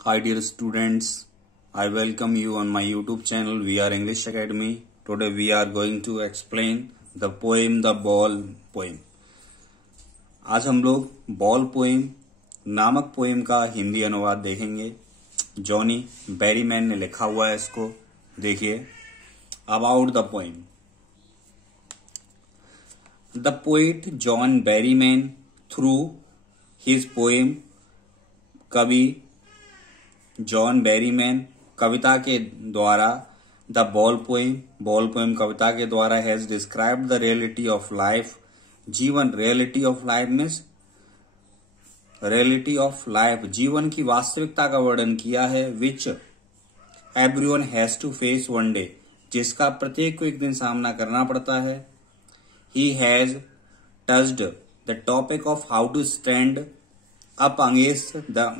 Hi dear students, I welcome you on my YouTube channel We Are English Academy. Today we are going to explain the poem The Ball Poem. आज हम लोग ball poem नामक poem का हिंदी अनुवाद देखेंगे। Johnny Berryman ने लिखा हुआ है इसको। देखिए, about the poem. The poet John Berryman through his poem, कवि जॉन बेरीमैन कविता के द्वारा, द बॉल पोएम कविता के द्वारा has described the reality of life. जीवन, reality of life means reality of life, जीवन की वास्तविकता का वर्णन किया है। Which everyone has to face one day, जिसका प्रत्येक को एक दिन सामना करना पड़ता है। He has touched the topic of how to stand up against the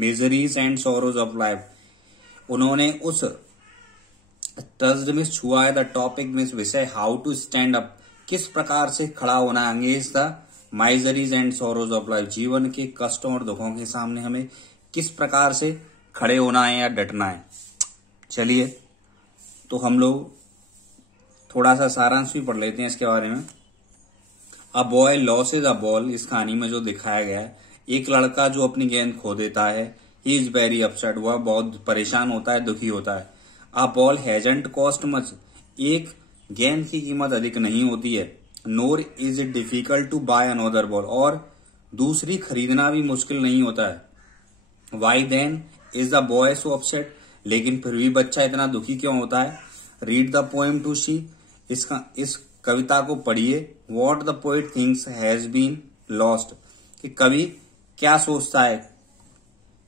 miseries and sorrows of life. उन्होंने उस टच्ड में छुआ है, द टॉपिक में विषय, हाउ टू स्टैंड अप, किस प्रकार से खड़ा होना है, against the miseries and sorrows of life, जीवन के कष्टों और दुखों के सामने हमें किस प्रकार से खड़े होना है या डटना है। चलिए, तो हम लोग थोड़ा सा सारांश भी पढ़ लेते हैं इसके बारे में। A boy losses a ball, इस कहानी में जो दिखाया गया है, एक लड़का जो अपनी गेंद खो देता है। ही इज वेरी अपसेट, वह बहुत परेशान होता है, दुखी होता है। A ball hasn't cost much, एक गेंद की कीमत अधिक नहीं होती है। Nor is it difficult to buy another ball, और दूसरी खरीदना भी मुश्किल नहीं होता है। Why then is the boy so upset, लेकिन फिर भी बच्चा इतना दुखी क्यों होता है। Read the poem to see, इस कविता को पढ़िए। What the poet thinks has been lost, कि कवि क्या सोचता है,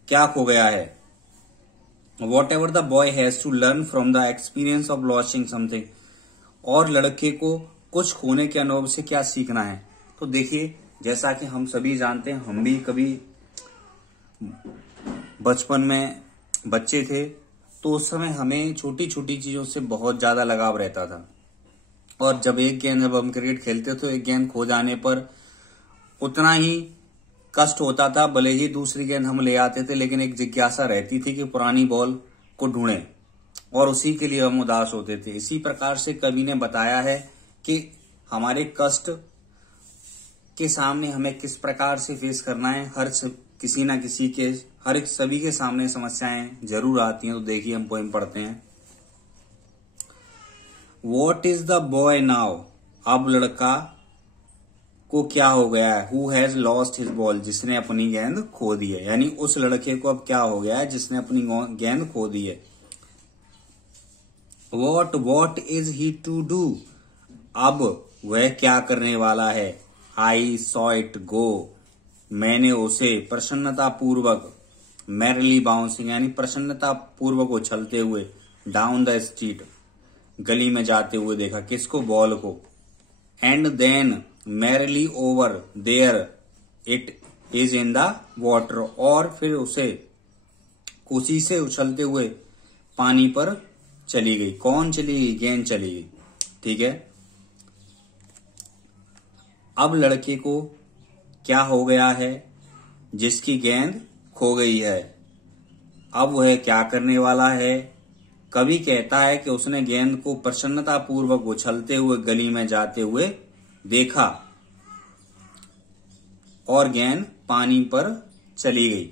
क्या खो गया है। Whatever the boy has to learn from the experience of losing something, और लड़के को कुछ खोने के अनुभव से क्या सीखना है। तो देखिए, जैसा कि हम सभी जानते हैं, हम भी कभी बचपन में बच्चे थे, तो उस समय हमें छोटी छोटी चीजों से बहुत ज्यादा लगाव रहता था। और जब हम क्रिकेट खेलते तो एक गेंद खो जाने पर उतना ही कष्ट होता था, भले ही दूसरी गेंद हम ले आते थे, लेकिन एक जिज्ञासा रहती थी कि पुरानी बॉल को ढूंढें, और उसी के लिए हम उदास होते थे। इसी प्रकार से कवि ने बताया है कि हमारे कष्ट के सामने हमें किस प्रकार से फेस करना है। किसी ना किसी के, सभी के सामने समस्याएं जरूर आती हैं। तो देखिए, हम पोएम पढ़ते हैं। What is the boy now, अब लड़का को क्या हो गया है। Who has lost his ball, जिसने अपनी गेंद खो दी है, यानी उस लड़के को अब क्या हो गया है जिसने अपनी गेंद खो दी है। What is he to do, अब वह क्या करने वाला है। आई सॉ इट गो, मैंने उसे प्रसन्नता पूर्वक, मैरली बाउंसिंग, यानी प्रसन्नता पूर्वक उछलते हुए, डाउन द स्ट्रीट, गली में जाते हुए देखा। किसको, बॉल को। And then merely over there it is in the water, और फिर उसे खुशी से उछलते हुए पानी पर चली गई। कौन चली गई, गेंद चली गई। ठीक है, अब लड़के को क्या हो गया है, जिसकी गेंद खो गई है। अब वह क्या करने वाला है। कवि कहता है कि उसने गेंद को प्रसन्नता पूर्वक उछलते हुए गली में जाते हुए देखा, और गेंद पानी पर चली गई।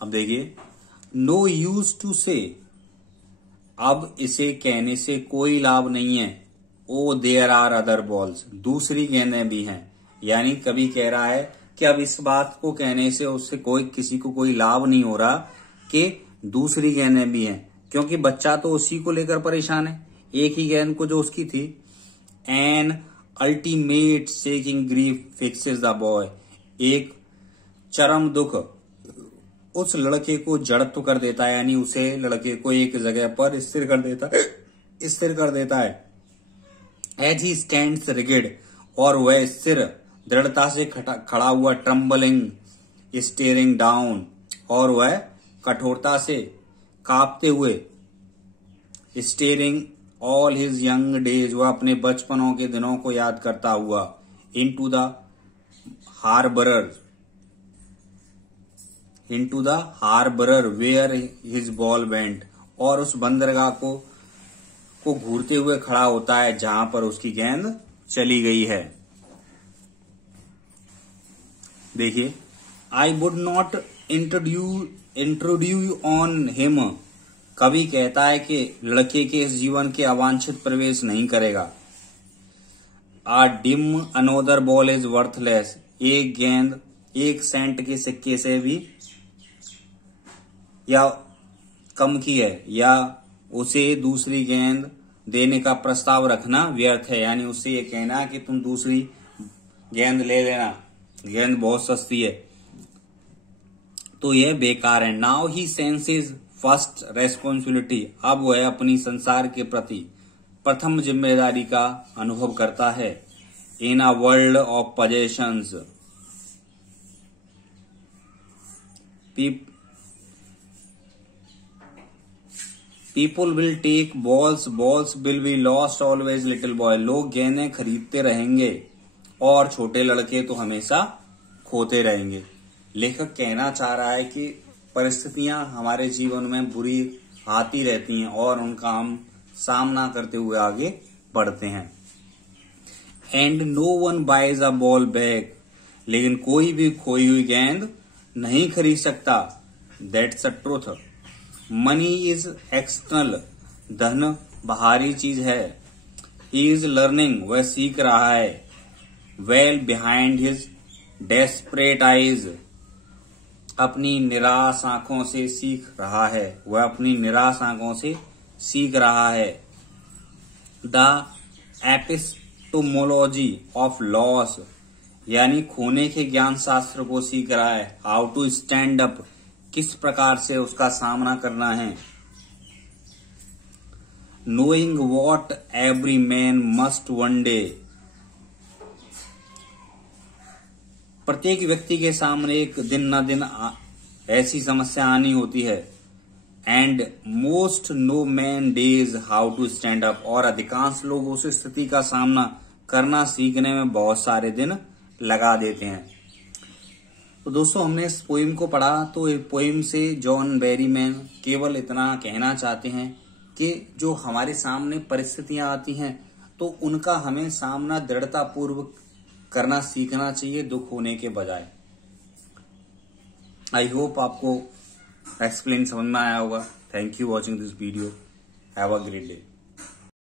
अब देखिए, नो यूज टू से, अब इसे कहने से कोई लाभ नहीं है। Oh there are other balls, दूसरी गेंदें भी हैं। यानी कवि कह रहा है कि अब इस बात को कहने से उससे किसी को कोई लाभ नहीं हो रहा कि दूसरी गेंदें भी हैं, क्योंकि बच्चा तो उसी को लेकर परेशान है, एक ही गेंद को जो उसकी थी। An ultimate shaking grief fixes the boy, एक चरम दुख उस लड़के को जड़त्व कर देता है, यानी उसे, लड़के को एक जगह पर स्थिर कर देता है। एज ही स्टैंड्स रिगिड, और वह स्थिर दृढ़ता से खड़ा हुआ, ट्रम्बलिंग स्टेयरिंग डाउन, और वह कठोरता से कांपते हुए, staring all his young days, वह अपने बचपनों के दिनों को याद करता हुआ, into the harbour, into the harbor where his ball went, और उस बंदरगाह को घूरते हुए खड़ा होता है जहां पर उसकी गेंद चली गई है। देखिए, I would not introduce on him, कवि कहता है कि लड़के के इस जीवन के अवांछित प्रवेश नहीं करेगा। A dime another ball is worthless, एक गेंद 1 सेंट के सिक्के से भी या कम की है, या उसे दूसरी गेंद देने का प्रस्ताव रखना व्यर्थ है। यानी उससे ये कहना कि तुम दूसरी गेंद ले लेना, गेंद बहुत सस्ती है, तो यह बेकार है। Now he senses first responsibility, अब वह अपनी संसार के प्रति प्रथम जिम्मेदारी का अनुभव करता है। In a world of possessions, people will take balls will be lost always little boy, लोग गेंदें खरीदते रहेंगे और छोटे लड़के तो हमेशा खोते रहेंगे। लेखक कहना चाह रहा है कि परिस्थितियां हमारे जीवन में बुरी आती रहती हैं और उनका हम सामना करते हुए आगे बढ़ते हैं। And no one buys a ball back, लेकिन कोई भी खोई हुई गेंद नहीं खरीद सकता। That's a truth. Money is external, धन बाहरी चीज है। ही इज लर्निंग, वह सीख रहा है। Well behind his desperate eyes, अपनी निराश आंखों से सीख रहा है, वह अपनी निराश आंखों से सीख रहा है। द एपिस्टोमोलॉजी ऑफ लॉस, यानी खोने के ज्ञान शास्त्र को सीख रहा है। हाउ टू स्टैंड अप, किस प्रकार से उसका सामना करना है। Knowing what every man must one day, प्रत्येक व्यक्ति के सामने एक दिन न दिन ऐसी समस्या आनी होती है। And most no man does how to stand up, और अधिकांश लोग उस स्थिति का सामना करना सीखने में बहुत सारे दिन लगा देते हैं। तो दोस्तों, हमने इस पोइम को पढ़ा, तो इस पोइम से जॉन बेरीमैन केवल इतना कहना चाहते हैं कि जो हमारे सामने परिस्थितियां आती हैं तो उनका हमें सामना दृढ़ता पूर्वक करना सीखना चाहिए, दुख होने के बजाय। आई होप आपको एक्सप्लेन समझ में आया होगा। Thank you watching this video. Have a great day.